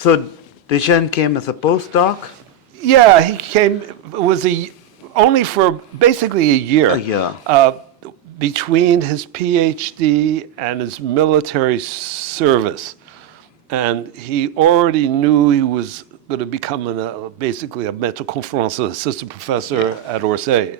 So Dejean came as a postdoc? Yeah, he came, it was only for basically a year. A year. Between his PhD and his military service. And he already knew he was going to become basically a maître conférence, assistant professor at Orsay.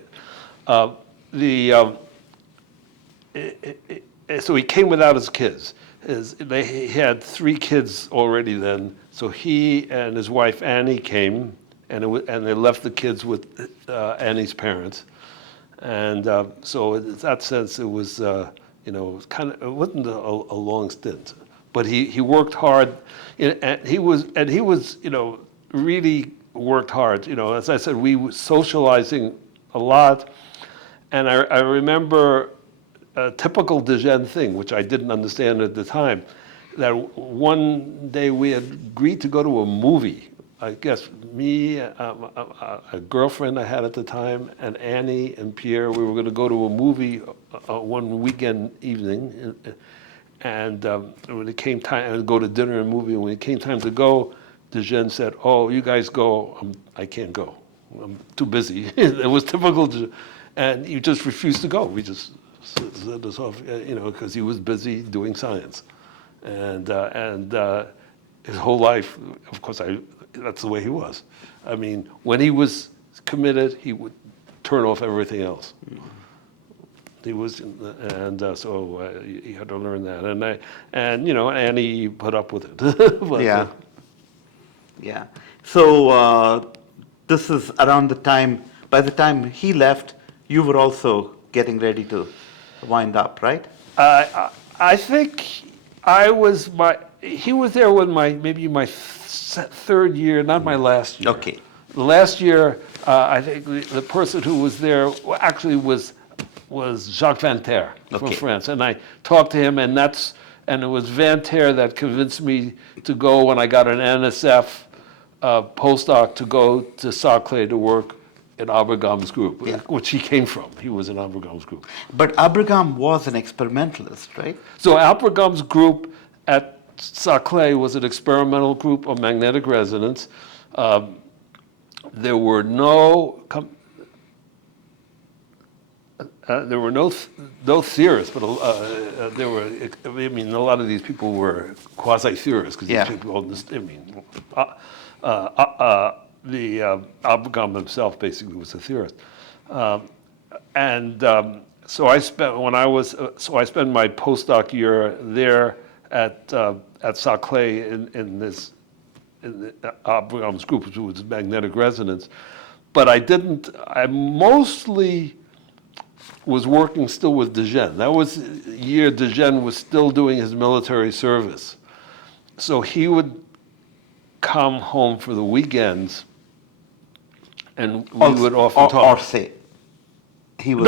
So he came without his kids. He had 3 kids already then. So he and his wife Annie came, and they left the kids with Annie's parents. And so in that sense, it was it wasn't a long stint, but he worked hard, and he was really worked hard. As I said, we were socializing a lot, and I remember a typical Dejean thing, which I didn't understand at the time, that one day we had agreed to go to a movie. I guess me, a girlfriend I had at the time, and Annie and Pierre, we were going to go to a movie one weekend evening. And when it came time to go to dinner and movie, and when it came time to go, Dejean said, "Oh, you guys go. I can't go. I'm too busy." It was typical, and he just refused to go. We just sent us off, because he was busy doing science, and his whole life, of course, that's the way he was. I mean, when he was committed, he would turn off everything else. He was, so he had to learn that, and Annie put up with it. But, yeah. Yeah. So this is around the time. By the time he left, you were also getting ready to wind up, right? I think he was there when maybe my 3rd year, not my last year. Okay. The last year, I think the person who was there actually was Jacques Vanter from France, and I talked to him, and it was Vanter that convinced me to go when I got an NSF postdoc to go to Saclay to work in Abragam's group, which he came from. He was in Abragam's group. But Abraham was an experimentalist, right? So Abragam's group at Saclay was an experimental group of magnetic resonance. There were no theorists, but there were. I mean, a lot of these people were quasi-theorists because these people. Abraham himself basically was a theorist, so I spent I spent my postdoc year there at Saclay in Abraham's group, which was magnetic resonance, but I mostly was working still with Dejean. That was the year Dejean was still doing his military service, so he would come home for the weekends, and we would often talk. Orsay. He was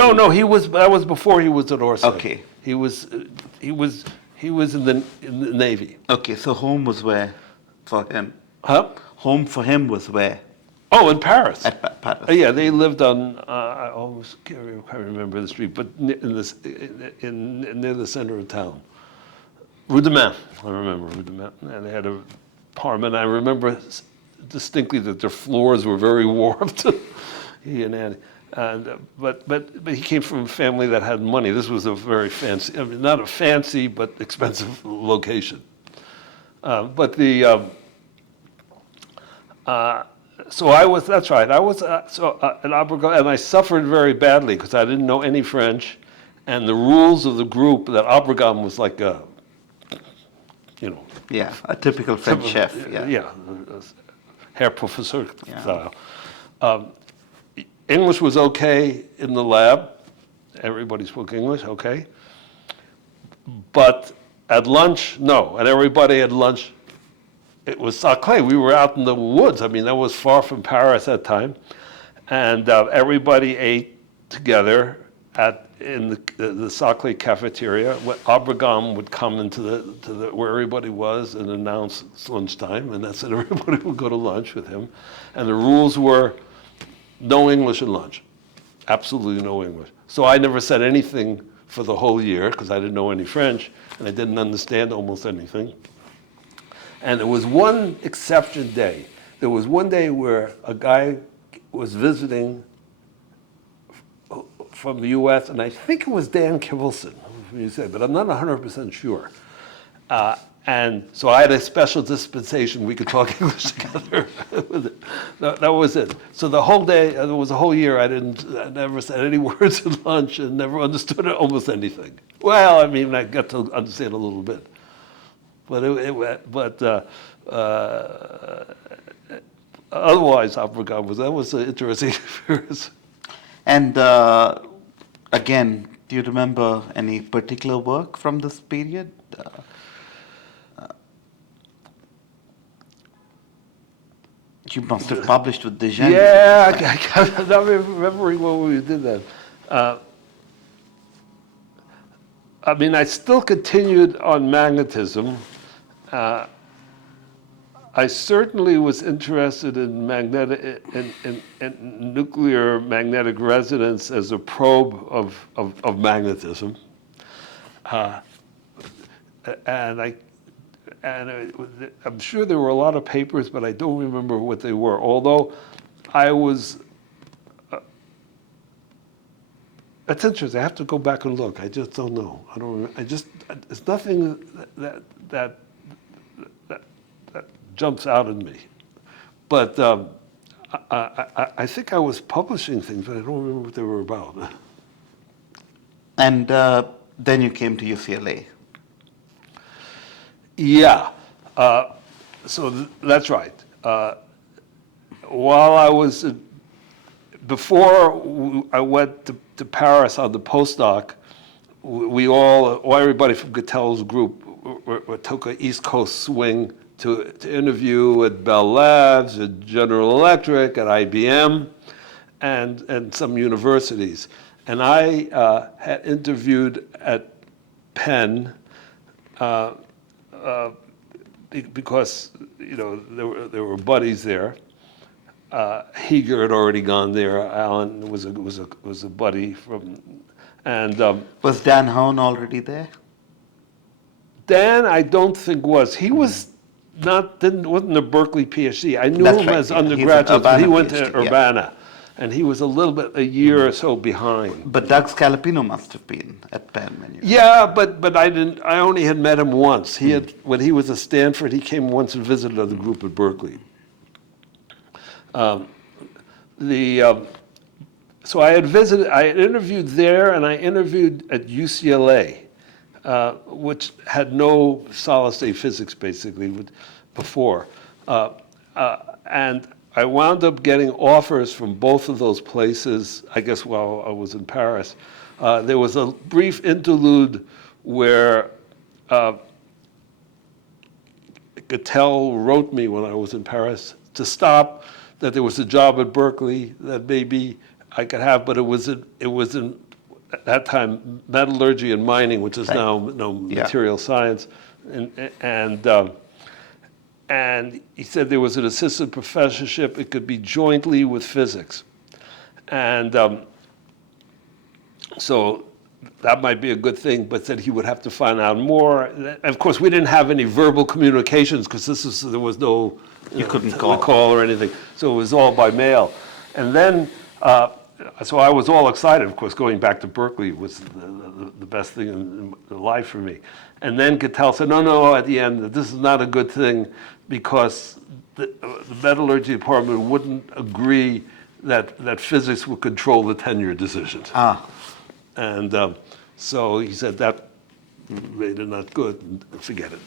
that was before he was at Orsay. Okay. He was in the Navy. Okay, so home was where for him? Huh? Home for him was where? Oh, in Paris. At Paris. Yeah, they lived on. I always can't remember the street, but near the center of town. Rue de Main. I remember Rue de Main, and they had an apartment. I remember distinctly that their floors were very warped. He and Annie. But he came from a family that had money. This was a very fancy, not a fancy, but expensive location. So I was, that's right, I was in Abraham, and I suffered very badly because I didn't know any French, and the rules of the group, that Abraham was like a, Yeah, a typical French chef. Yeah, Herr Professor style. English was okay in the lab. Everybody spoke English, okay. But at lunch, no. And everybody at lunch, it was Saclay. We were out in the woods. I mean, that was far from Paris at that time. And everybody ate together in the Saclay cafeteria. Abraham would come into where everybody was and announce it's lunchtime, and that's it. Everybody would go to lunch with him. And the rules were no English at lunch. Absolutely no English. So I never said anything for the whole year because I didn't know any French and I didn't understand almost anything. And there was one exception day. There was one day where a guy was visiting from the U.S., and I think it was Dan Kivelson, you say, but I'm not 100% sure. And so I had a special dispensation. We could talk English together. That was it. So the whole day, there was a whole year, I never said any words at lunch and never understood almost anything. Well, I mean, I got to understand a little bit. But otherwise, Africa was an interesting experience. And again, do you remember any particular work from this period? You must have published with Dijon. Yeah, I'm not remembering when we did that. I mean, I still continued on magnetism. I certainly was interested in in nuclear magnetic resonance as a probe of magnetism, I'm sure there were a lot of papers, but I don't remember what they were. Although I was, it's interesting. I have to go back and look. I just don't know. I don't. It's nothing that jumps out at me. But I think I was publishing things, but I don't remember what they were about. And then you came to UCLA. Yeah, that's right. While I was, before I went to Paris on the postdoc, everybody from Gattel's group took an East Coast swing to interview at Bell Labs, at General Electric, at IBM, and some universities. And I had interviewed at Penn, because there were buddies there. Heger had already gone there. Alan was a buddy from, and was Dan Hone already there? Dan, I don't think was. He was wasn't a Berkeley PhD. I knew him as undergraduate, but he went to Urbana. And he was a year or so behind. But Doug Scalapino must have been at Penn when you. Yeah, but I didn't. I only had met him once. When he was at Stanford, he came once and visited the group at Berkeley. So I had interviewed there, and I interviewed at UCLA, which had no solid-state physics basically before, and I wound up getting offers from both of those places, I guess, while I was in Paris. There was a brief interlude where Gattel wrote me when I was in Paris to stop, that there was a job at Berkeley that maybe I could have, but it was in at that time metallurgy and mining, which is now material science, and he said there was an assistant professorship. It could be jointly with physics. And so that might be a good thing, but said he would have to find out more. And of course, we didn't have any verbal communications because there was no you couldn't call or anything. So it was all by mail. And then, so I was all excited. Of course, going back to Berkeley was the best thing in life for me. And then Gattel said, no, at the end, this is not a good thing because the metallurgy department wouldn't agree that physics would control the tenure decisions. And so he said that made it not good, and forget it.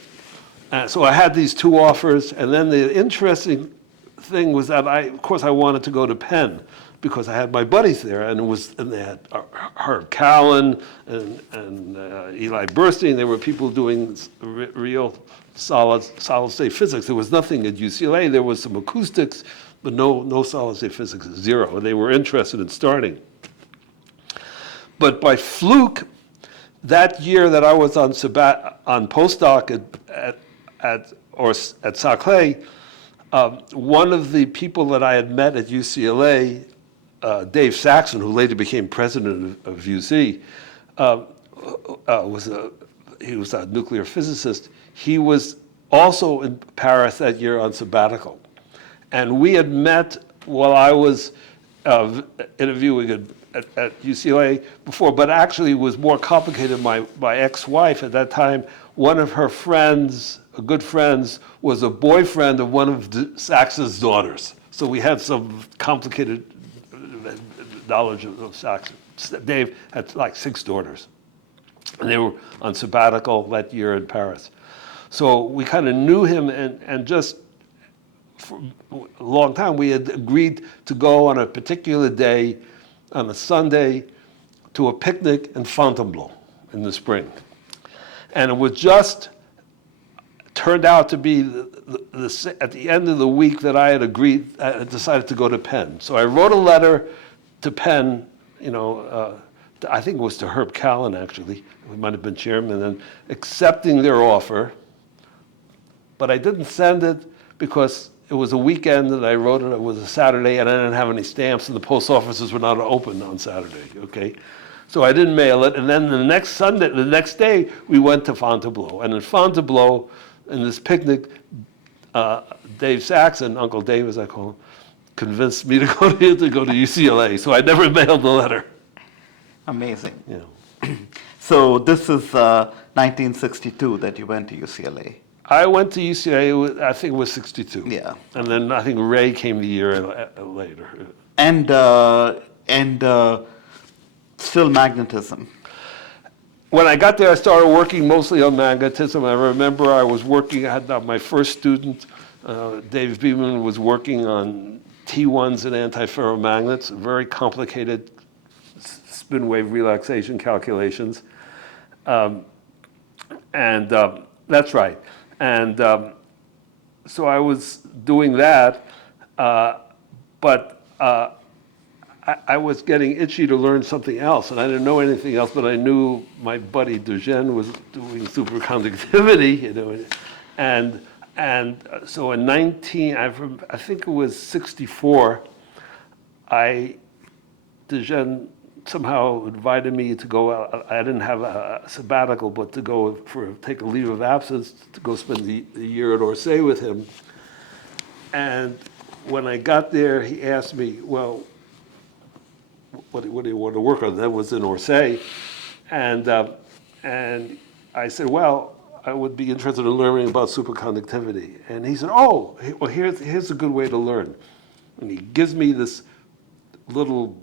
So I had these two offers, and then the interesting thing was that of course I wanted to go to Penn because I had my buddies there, and they had Herb Cowan and Eli Burstein. There were people doing real solid-state physics. There was nothing at UCLA. There was some acoustics, but no solid-state physics, zero. And they were interested in starting. But by fluke, that year that I was on postdoc at Saclay, one of the people that I had met at UCLA, Dave Saxon, who later became president of UC, he was a nuclear physicist. He was also in Paris that year on sabbatical. And we had met while I was interviewing at UCLA before, but actually it was more complicated. My ex-wife at that time, one of her friends, good friends, was a boyfriend of one of Sachs's daughters. So we had some complicated knowledge of Sachs. Dave had like 6 daughters, and they were on sabbatical that year in Paris. So we kind of knew him, and just for a long time we had agreed to go on a particular day, on a Sunday, to a picnic in Fontainebleau in the spring. And it was just turned out to be at the end of the week that I had decided to go to Penn. So I wrote a letter to Penn, I think it was to Herb Callan actually, who might have been chairman, and accepting their offer. But I didn't send it because it was a weekend and I wrote it. It was a Saturday and I didn't have any stamps and the post offices were not open on Saturday, okay? So I didn't mail it. And then the next day, we went to Fontainebleau. And in Fontainebleau, in this picnic, Dave Saxon, Uncle Dave as I call him, convinced me to go to UCLA. So I never mailed the letter. Amazing. Yeah. So this is 1962 that you went to UCLA. I went to UCLA, I think it was 62. Yeah. And then I think Ray came the year later. And still magnetism. When I got there, I started working mostly on magnetism. I remember I had my first student, Dave Beeman, was working on T1s and antiferromagnets, very complicated spin wave relaxation calculations. That's right. And so I was doing that, but I was getting itchy to learn something else, and I didn't know anything else, but I knew my buddy Duchenne was doing superconductivity, and so in I think it was 64, Duchenne somehow invited me to go out. I didn't have a sabbatical, but to go take a leave of absence to go spend the year at Orsay with him. And when I got there, he asked me, well, what do you want to work on? That was in Orsay. And I said, well, I would be interested in learning about superconductivity. And he said, oh, well, here's a good way to learn. And he gives me this little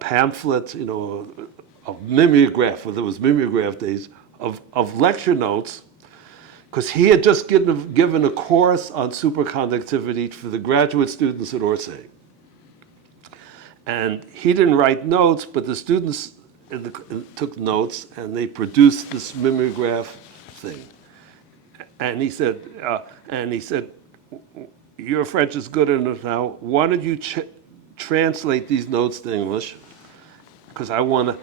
pamphlet, of mimeograph, well, there was mimeograph days, of lecture notes, because he had just given a course on superconductivity for the graduate students at Orsay. And he didn't write notes, but the students took notes, and they produced this mimeograph thing. And he said, your French is good enough now. Why don't you translate these notes to English? Because and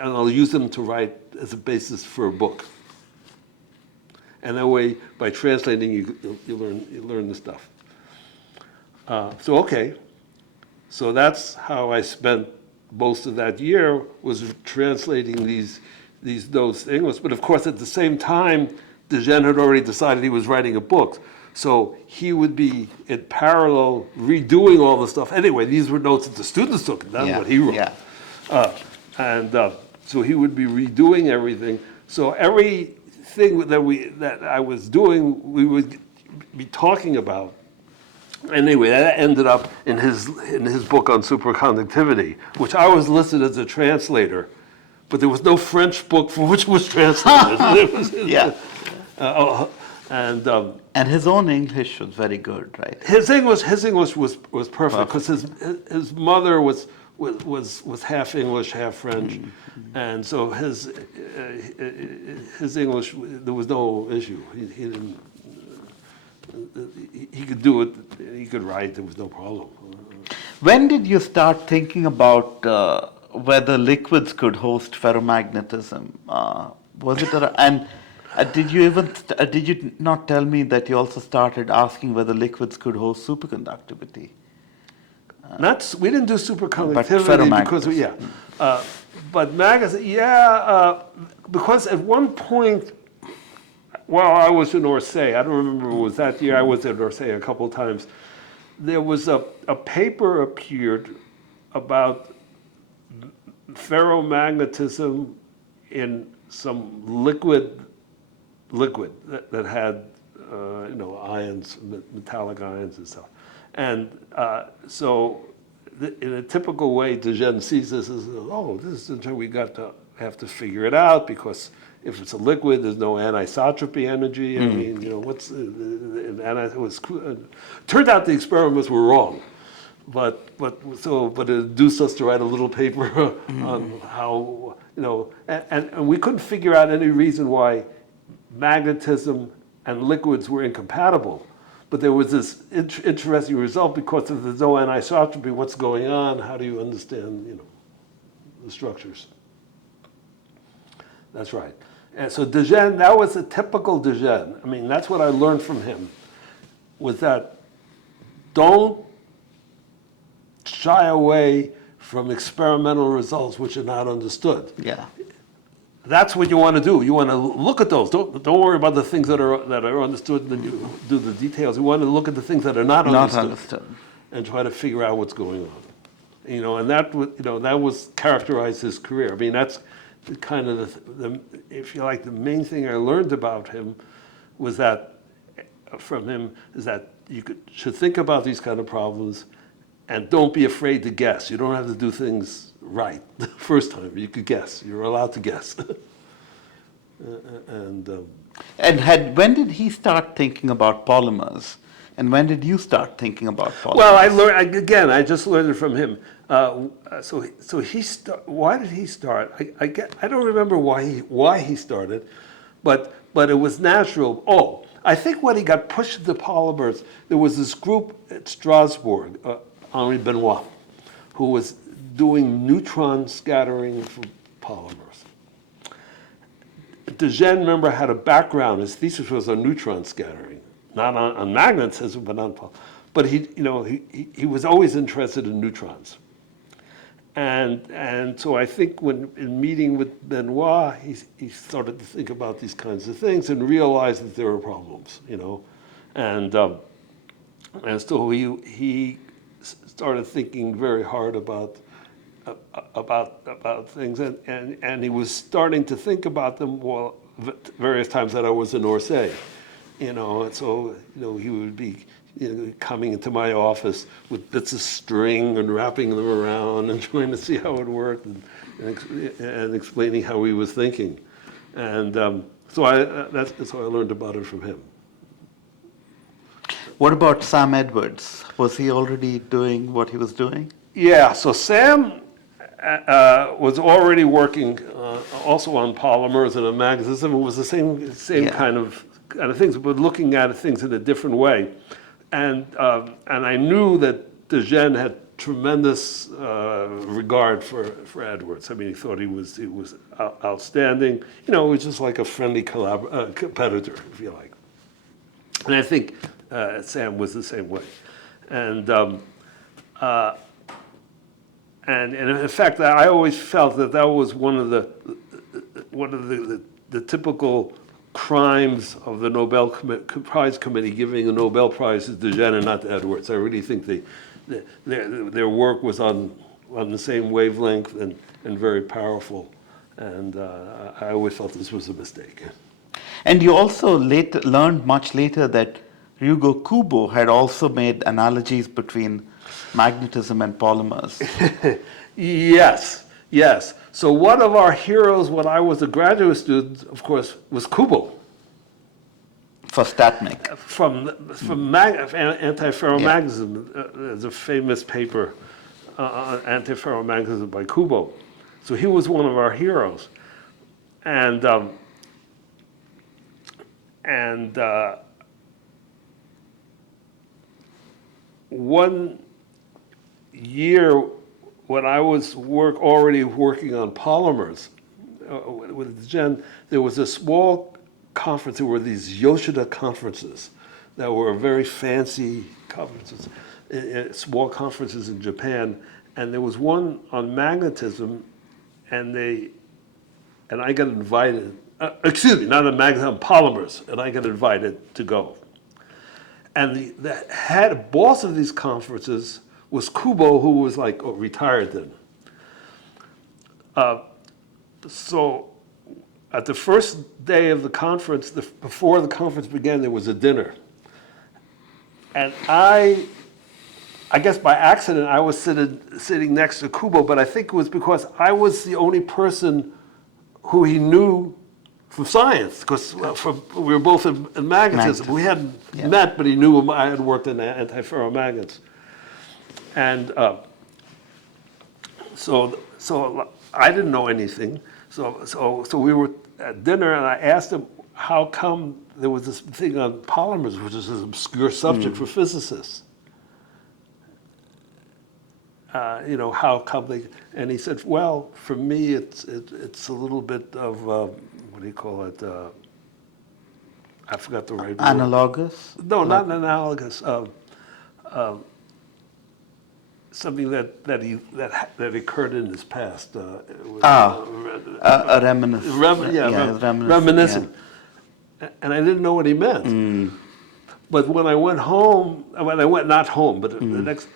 I'll use them to write as a basis for a book. And that way, by translating, you learn the stuff. So okay. So that's how I spent most of that year, was translating these notes to English. But of course, at the same time, Duchenne had already decided he was writing a book. So he would be in parallel redoing all the stuff. Anyway, these were notes that the students took, not what he wrote. Yeah. So he would be redoing everything. So everything that I was doing, we would be talking about. Anyway, that ended up in his book on superconductivity, which I was listed as a translator, but there was no French book for which was translated. Yeah. And his own English was very good, right? His English was perfect, because his mother was half English, half French, and so his English, there was no issue. He could do it. He could write. There was no problem. When did you start thinking about whether liquids could host ferromagnetism? Was it did you not tell me that you also started asking whether liquids could host superconductivity? We didn't do superconductivity because but magnetism, because at one point While I was in Orsay, I don't remember, it was that year I was at Orsay a couple of times, there was a paper appeared about ferromagnetism in some liquid that had ions, metallic ions and stuff. And so in a typical way, de Gennes sees this as, oh, this is we have to figure it out, because if it's a liquid, there's no anisotropy energy. I mean, what's it was turned out the experiments were wrong, but it induced us to write a little paper on how and we couldn't figure out any reason why magnetism and liquids were incompatible. But there was this interesting result, because if there's no anisotropy, what's going on? How do you understand, the structures? That's right. And so de Gennes, that was a typical de Gennes. I mean, that's what I learned from him, was that don't shy away from experimental results which are not understood. Yeah. That's what you want to do. You want to look at those. Don't worry about the things that are understood, and then you do the details. You want to look at the things that are not understood. And try to figure out what's going on. And that was characterized his career. I mean, that's kind of the if you like, the main thing I learned about him was that from him is that you should think about these kind of problems, and don't be afraid to guess. You don't have to do things right the first time. You could guess. You're allowed to guess. When did he start thinking about polymers? And when did you start thinking about polymers? Well, I just learned it from him. So he why did he start? I don't remember why he started, but it was natural. Oh, I think when he got pushed into polymers, there was this group at Strasbourg, Henri Benoit, who was doing neutron scattering for polymers. De Gennes, remember, had a background. His thesis was on neutron scattering, not on magnetism, but on polymers. But he was always interested in neutrons. And so I think when in meeting with Benoit, he started to think about these kinds of things and realized that there were problems, and so he started thinking very hard about things, and he was starting to think about them various times that I was in Orsay, and so he would be coming into my office with bits of string and wrapping them around and trying to see how it worked, and explaining how he was thinking, and so that's how I learned about it from him. What about Sam Edwards? Was he already doing what he was doing? Yeah, so Sam was already working also on polymers and on magnetism. It was the same kind of things, but looking at things in a different way. And I knew that de Gennes had tremendous regard for Edwards. I mean, he thought he was outstanding. It was just like a friendly competitor, if you like. And I think Sam was the same way. And in fact, I always felt that was one of the typical crimes of the Nobel Prize Committee giving a Nobel Prize to de Gennes and not to Edwards. I really think their work was on the same wavelength and very powerful. And I always felt this was a mistake. And you also learned much later that Ryugo Kubo had also made analogies between magnetism and polymers. Yes. So one of our heroes when I was a graduate student, of course, was Kubo. For Statnik. From antiferromagnetism, there's a famous paper on antiferromagnetism by Kubo. So he was one of our heroes. And one year when I was already working on polymers with Jen, there was a small conference. There were these Yoshida conferences that were very fancy conferences, small conferences in Japan, and there was one on magnetism, and I got invited excuse me, not a magazine, on polymers, and I got invited to go. And the head boss of these conferences was Kubo, who was like retired then. So at the first day of the conference, before the conference began, there was a dinner. And I guess by accident, I was sitting next to Kubo, but I think it was because I was the only person who he knew from science, because we were both in magnetism. We hadn't met, but he knew I had worked in antiferromagnets. And so I didn't know anything. So we were at dinner, and I asked him how come there was this thing on polymers, which is an obscure subject for physicists. How come they? And he said, well, for me, it's a little bit of what do you call it? I forgot the right word. Analogous? No, not analogous. Something that occurred in his past. It was, a reminiscence. Reminiscent. Yeah. And I didn't know what he meant. But when I went home, not home, but the next,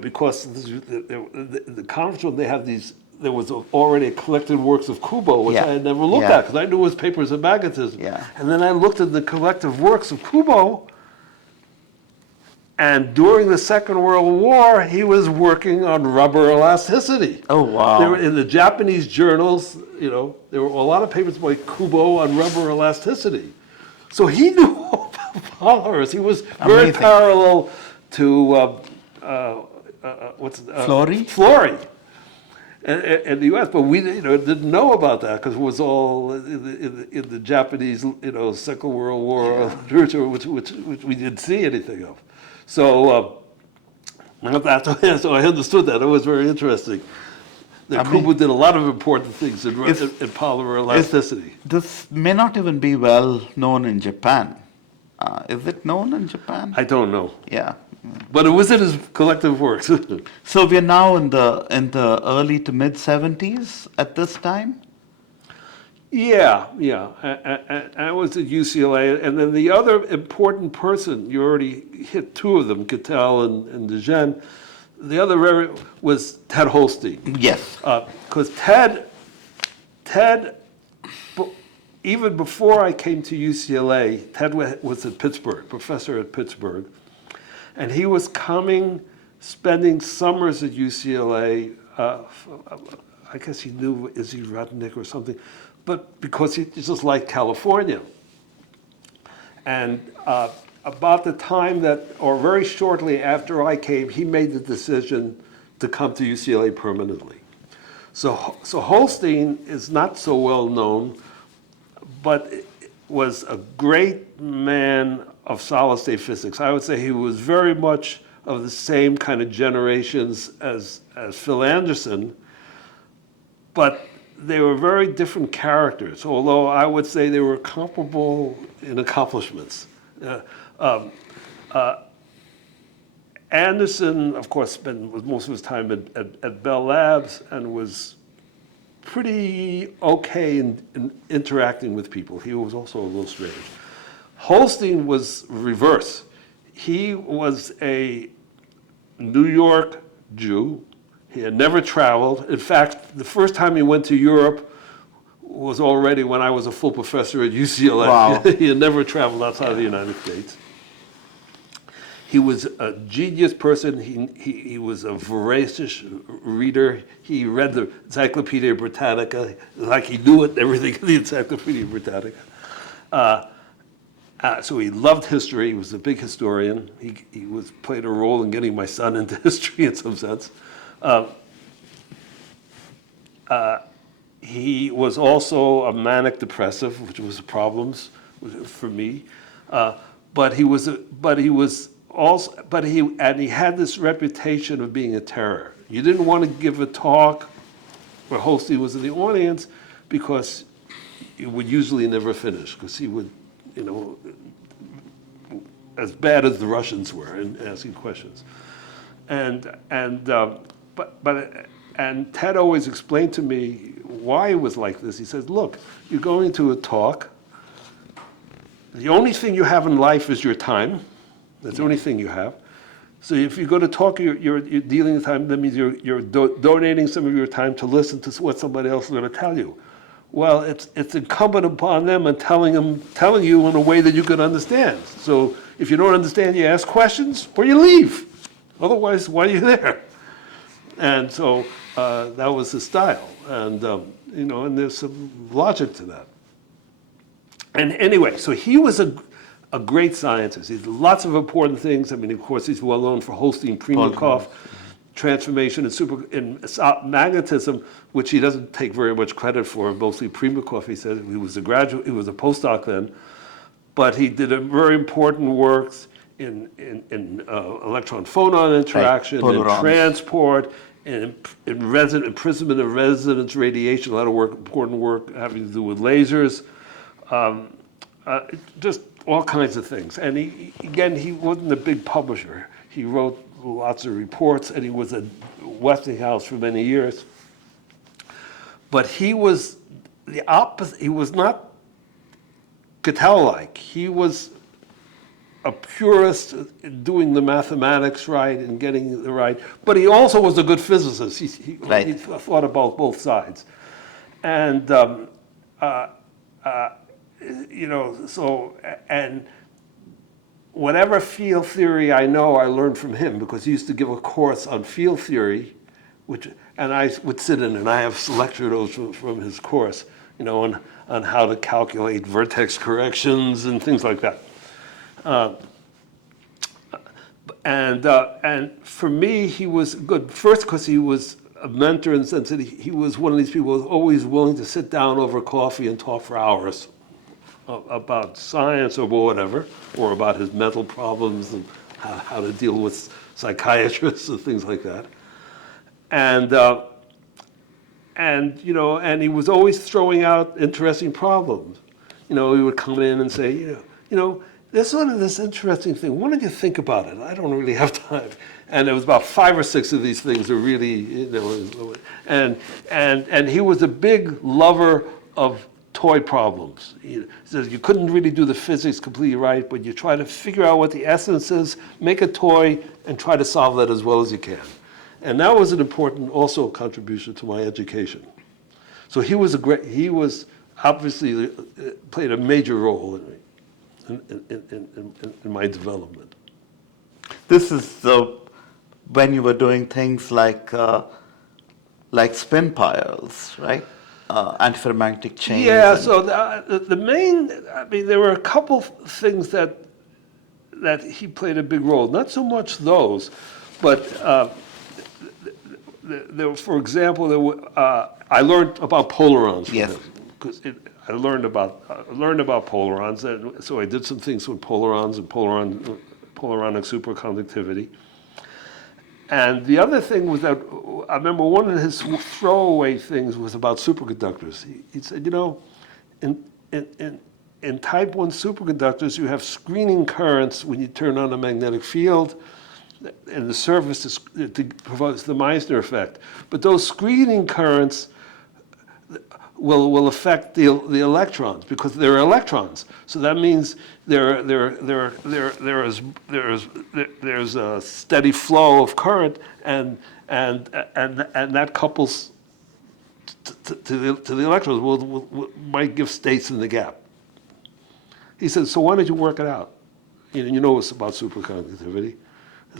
because the conference room, they have these. There was already collected works of Kubo, which I had never looked at because I knew his papers of magnetism. Yeah. And then I looked at the collective works of Kubo. And during the Second World War, he was working on rubber elasticity. Oh, wow. There were, in the Japanese journals, there were a lot of papers by Kubo on rubber elasticity. So he knew all about polymers. He was very parallel to Flory? Flory. In the U.S., but we didn't know about that because it was all in the Japanese Second World War literature, which we didn't see anything of. So so I understood that. It was very interesting. Kubo did a lot of important things in polymer elasticity. This may not even be well known in Japan. Is it known in Japan? I don't know. Yeah. But it was in his collective works. So we're now in the early to mid 70s at this time? Yeah. I was at UCLA, and then the other important person, you already hit two of them, Cattell and DeGene. The other was Ted Holstein. Yes. Because Ted, even before I came to UCLA, Ted was at Pittsburgh, professor at Pittsburgh, and he was spending summers at UCLA. I guess he knew Izzy Rudnick or something, but because he just liked California. And about the time or very shortly after I came, he made the decision to come to UCLA permanently. So Holstein is not so well known, but was a great man of solid-state physics. I would say he was very much of the same kind of generations as Phil Anderson, but they were very different characters, although I would say they were comparable in accomplishments. Anderson, of course, spent most of his time at Bell Labs and was pretty okay in interacting with people. He was also a little strange. Holstein was reverse. He was a New York Jew. He had never traveled. In fact, the first time he went to Europe was already when I was a full professor at UCLA. Wow. He had never traveled outside of the United States. He was a genius person. He was a voracious reader. He read the Encyclopedia Britannica like he knew it, everything in the Encyclopedia Britannica. So he loved history. He was a big historian. He played a role in getting my son into history in some sense. He was also a manic depressive, which was problems for me. But he had this reputation of being a terror. You didn't want to give a talk where Holstein was in the audience because you would usually never finish because he would, as bad as the Russians were in asking questions. And Ted always explained to me why it was like this. He says, look, you're going to a talk. The only thing you have in life is your time. That's the only thing you have. So if you go to talk, you're dealing with time. That means you're donating some of your time to listen to what somebody else is going to tell you. Well, it's incumbent upon them and telling you in a way that you can understand. So if you don't understand, you ask questions or you leave. Otherwise, why are you there? And so that was his style, and and there's some logic to that. And anyway, so he was a great scientist. He did lots of important things. I mean, of course, he's well known for Holstein Primakov transformation in magnetism, which he doesn't take very much credit for. Mostly Primakov, he said, he was a graduate, he was a postdoc then, but he did a very important works in electron phonon interaction, in transport, in imprisonment of resonance radiation, a lot of important work having to do with lasers. Just all kinds of things. And he wasn't a big publisher. He wrote lots of reports, and he was at Westinghouse for many years. But he was the opposite. He was not Cattell-like. He was a purist in doing the mathematics right and getting it right. But he also was a good physicist. He thought about both sides. And and whatever field theory I know, I learned from him, because he used to give a course on field theory, and I would sit in, and I have lecture notes from his course, on how to calculate vertex corrections and things like that. And for me, he was good. First, because he was a mentor in the sense that he was one of these people who was always willing to sit down over coffee and talk for hours about science or whatever, or about his mental problems and how to deal with psychiatrists and things like that. And he was always throwing out interesting problems. He would come in and say, there's sort of this interesting thing. Why don't you think about it? I don't really have time. And there was about 5 or 6 of these things that really, and he was a big lover of toy problems. He says you couldn't really do the physics completely right, but you try to figure out what the essence is, make a toy, and try to solve that as well as you can. And that was an important also contribution to my education. So he was obviously played a major role in my development. This is when you were doing things like spin piles, right? Antiferromagnetic chains. Yeah, so the main, there were a couple things that he played a big role. Not so much those, but for example, I learned about polarons. Yes. Because I learned about polarons, and so I did some things with polarons and polaronic superconductivity. And the other thing was that I remember one of his throwaway things was about superconductors. He said, in type 1 superconductors, you have screening currents when you turn on a magnetic field, and the surface provides the Meissner effect. But those screening currents will affect the electrons, because they're electrons. So that means there's a steady flow of current, and that couples to the electrons might give states in the gap. He said, so why don't you work it out? It's about superconductivity.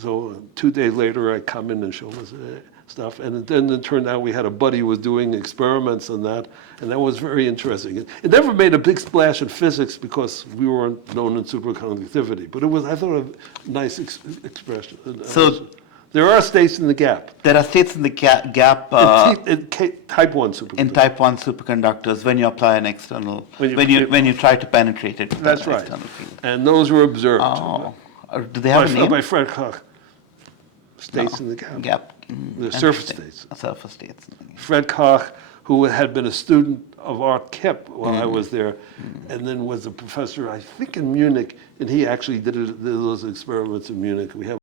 So 2 days later, I come in and show him stuff, and then it turned out we had a buddy who was doing experiments on that, and that was very interesting. It never made a big splash in physics because we weren't known in superconductivity, but it was, I thought, a nice expression. So there are states in the gap. There are states in the gap in type 1 superconductors. In type 1 superconductors when you apply an external, when you try to penetrate it with that's an right. external field. And those were observed. Oh. Do they have a name? By Fred Koch. States in the gap. The surface states. Surface states. Fred Koch, who had been a student of Art Kip while I was there, and then was a professor, I think, in Munich, and he actually did those experiments in Munich. We have